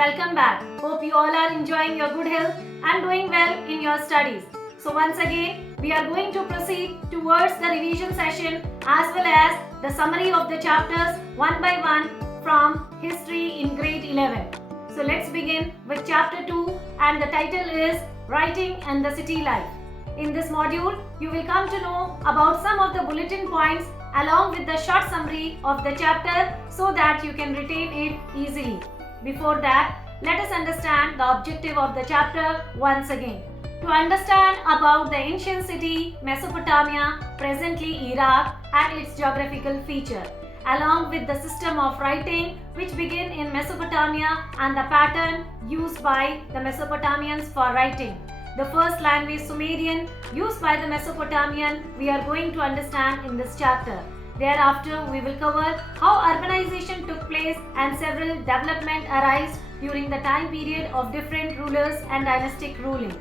welcome back. Hope you all are enjoying your good health and doing well in your studies. So once again, we are going to proceed towards the revision session as well as the summary of the chapters one by one from history in grade 11. So let's begin with chapter 2 and the title is Writing and the City Life. In this module, you will come to know about some of the bulletin points along with the short summary of the chapter so that you can retain it easily. Before that, let us understand the objective of the chapter once again. To understand about the ancient city Mesopotamia, presently Iraq, and its geographical feature, along with the system of writing which began in Mesopotamia and the pattern used by the Mesopotamians for writing. The first language Sumerian used by the Mesopotamian we are going to understand in this chapter. Thereafter, we will cover how urbanization took place and several developments arose during the time period of different rulers and dynastic ruling.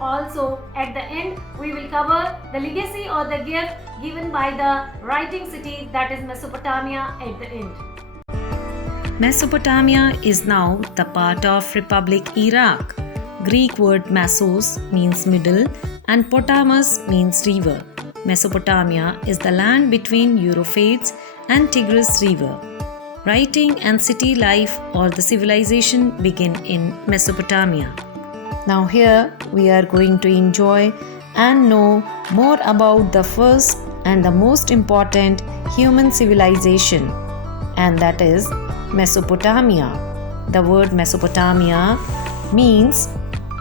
Also, at the end, we will cover the legacy or the gift given by the writing city that is Mesopotamia at the end. Mesopotamia is now the part of Republic Iraq. Greek word Mesos means middle and Potamus means river. Mesopotamia is the land between Euphrates and Tigris River. Writing and city life or the civilization begin in Mesopotamia. Now here we are going to enjoy and know more about the first and the most important human civilization, and that is Mesopotamia. The word Mesopotamia means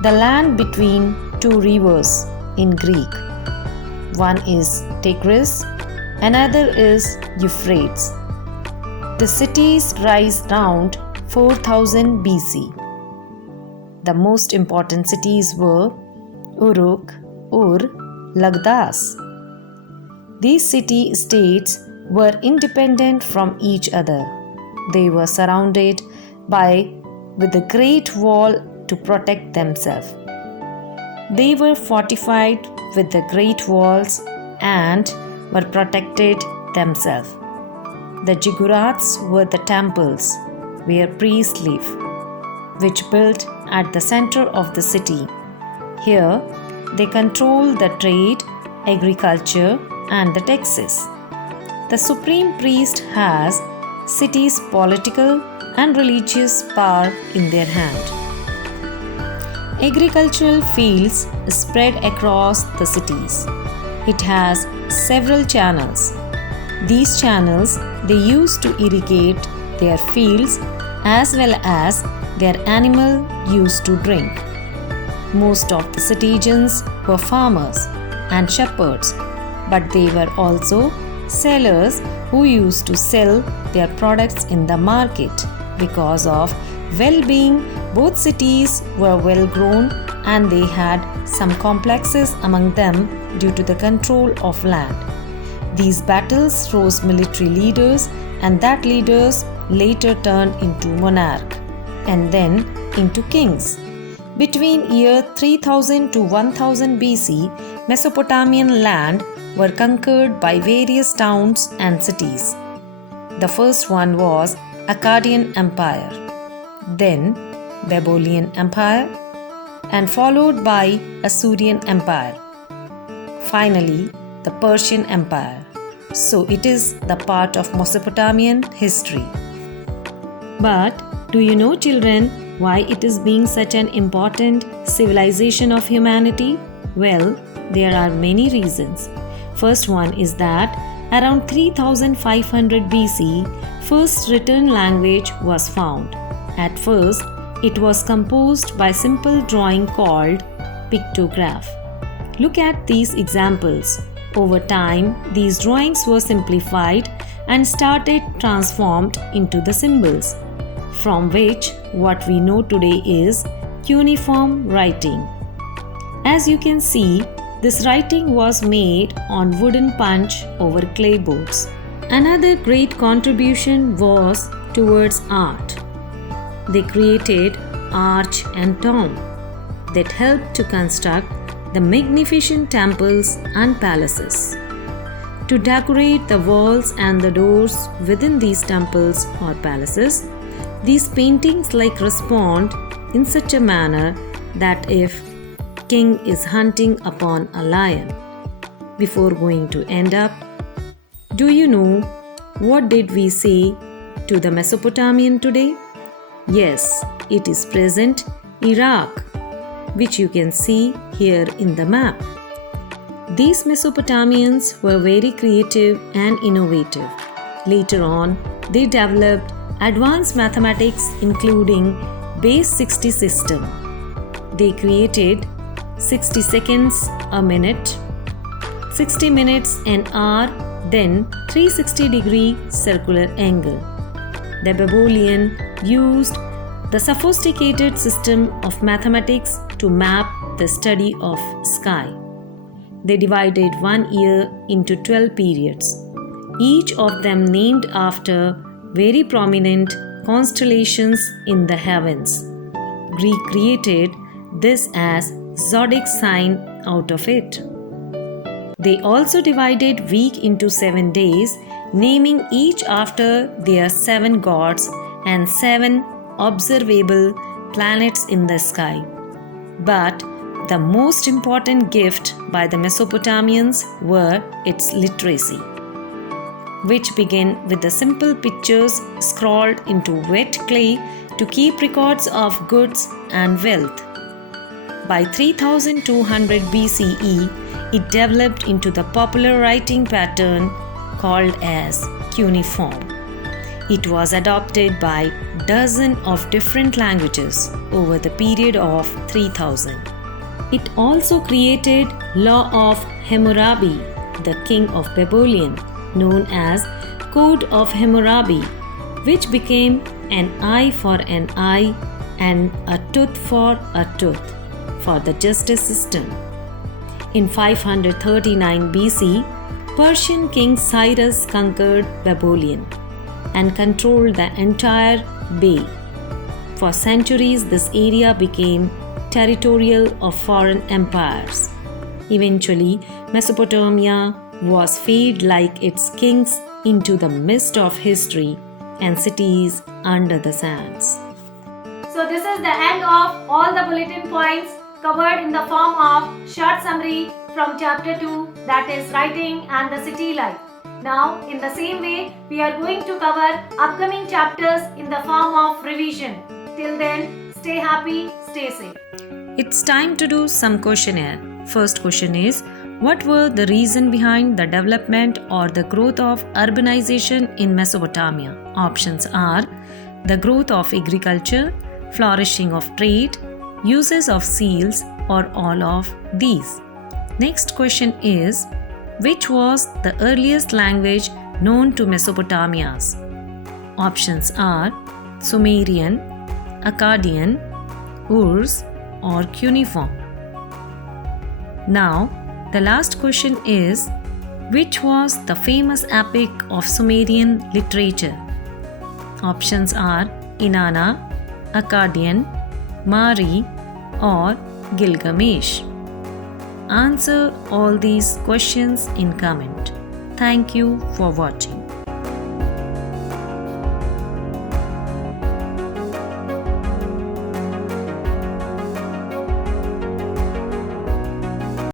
the land between two rivers in Greek. One is Tigris, another is Euphrates. The cities rise around 4000 BC. The most important cities were Uruk, Ur, Lagdas. These city-states were independent from each other. They were surrounded with a great wall to protect themselves. They were fortified with the great walls and were protected themselves. The ziggurats were the temples where priests live, which built at the center of the city. Here, they control the trade, agriculture, and the taxes. The supreme priest has city's political and religious power in their hand. Agricultural fields spread across the cities. It has several channels. These channels they use to irrigate their fields as well as their animal used to drink. Most of the citizens were farmers and shepherds, but they were also sellers who used to sell their products in the market. Because of well-being, both cities were well grown and they had some complexes among them due to the control of land. These battles rose military leaders, and that leaders later turned into monarch and then into kings. Between year 3000 to 1000 BC, Mesopotamian land were conquered by various towns and cities. The first one was Akkadian Empire, then Babylonian Empire, and followed by Assyrian Empire. Finally, the Persian Empire. So it is the part of Mesopotamian history. But do you know, children, why it is being such an important civilization of humanity? Well, there are many reasons. First one is that around 3500 BC, first written language was found. At first, it was composed by simple drawing called pictograph. Look at these examples. Over time, these drawings were simplified and started transformed into the symbols, from which what we know today is cuneiform writing. As you can see, this writing was made on wooden punch over clay boards. Another great contribution was towards art. They created arch and tomb that helped to construct the magnificent temples and palaces. To decorate the walls and the doors within these temples or palaces, These paintings respond in such a manner that if king is hunting upon a lion, before going to end up, do you know what did we say to the Mesopotamian today? Yes, it is present Iraq, which you can see here in the map. These Mesopotamians were very creative and innovative. Later on, they developed advanced mathematics including base 60 system. They created 60 seconds a minute, 60 minutes an hour, then 360-degree circular angle. The Babylonian used the sophisticated system of mathematics to map the study of sky. They divided 1 year into 12 periods, each of them named after very prominent constellations in the heavens. Greek created this as zodiac sign out of it. They also divided week into 7 days, naming each after their 7 gods and 7 observable planets in the sky. But the most important gift by the Mesopotamians were its literacy, which began with the simple pictures scrawled into wet clay to keep records of goods and wealth. By 3200 BCE, it developed into the popular writing pattern called as cuneiform. It was adopted by dozens of different languages over the period of 3000. It also created Law of Hammurabi, the king of Babylon, known as Code of Hammurabi, which became an eye for an eye and a tooth for a tooth for the justice system. In 539 BC, Persian king Cyrus conquered Babylon and controlled the entire bay. For centuries, this area became territorial of foreign empires. Eventually, Mesopotamia was faded like its kings into the mist of history and cities under the sands. So this is the end of all the bulletin points covered in the form of short summary from chapter 2, that is writing and the city life. Now in the same way we are going to cover upcoming chapters in the form of revision. Till then, stay happy, stay safe. It's time to do some questionnaire. First question is, what were the reason behind the development or the growth of urbanization in Mesopotamia? Options are the growth of agriculture, flourishing of trade, uses of seals, or all of these. Next question is, which was the earliest language known to Mesopotamians? Options are Sumerian, Akkadian, Urs, or cuneiform. Now, the last question is, which was the famous epic of Sumerian literature? Options are Inanna, Akkadian, Mari, or Gilgamesh. Answer all these questions in comment. Thank you for watching.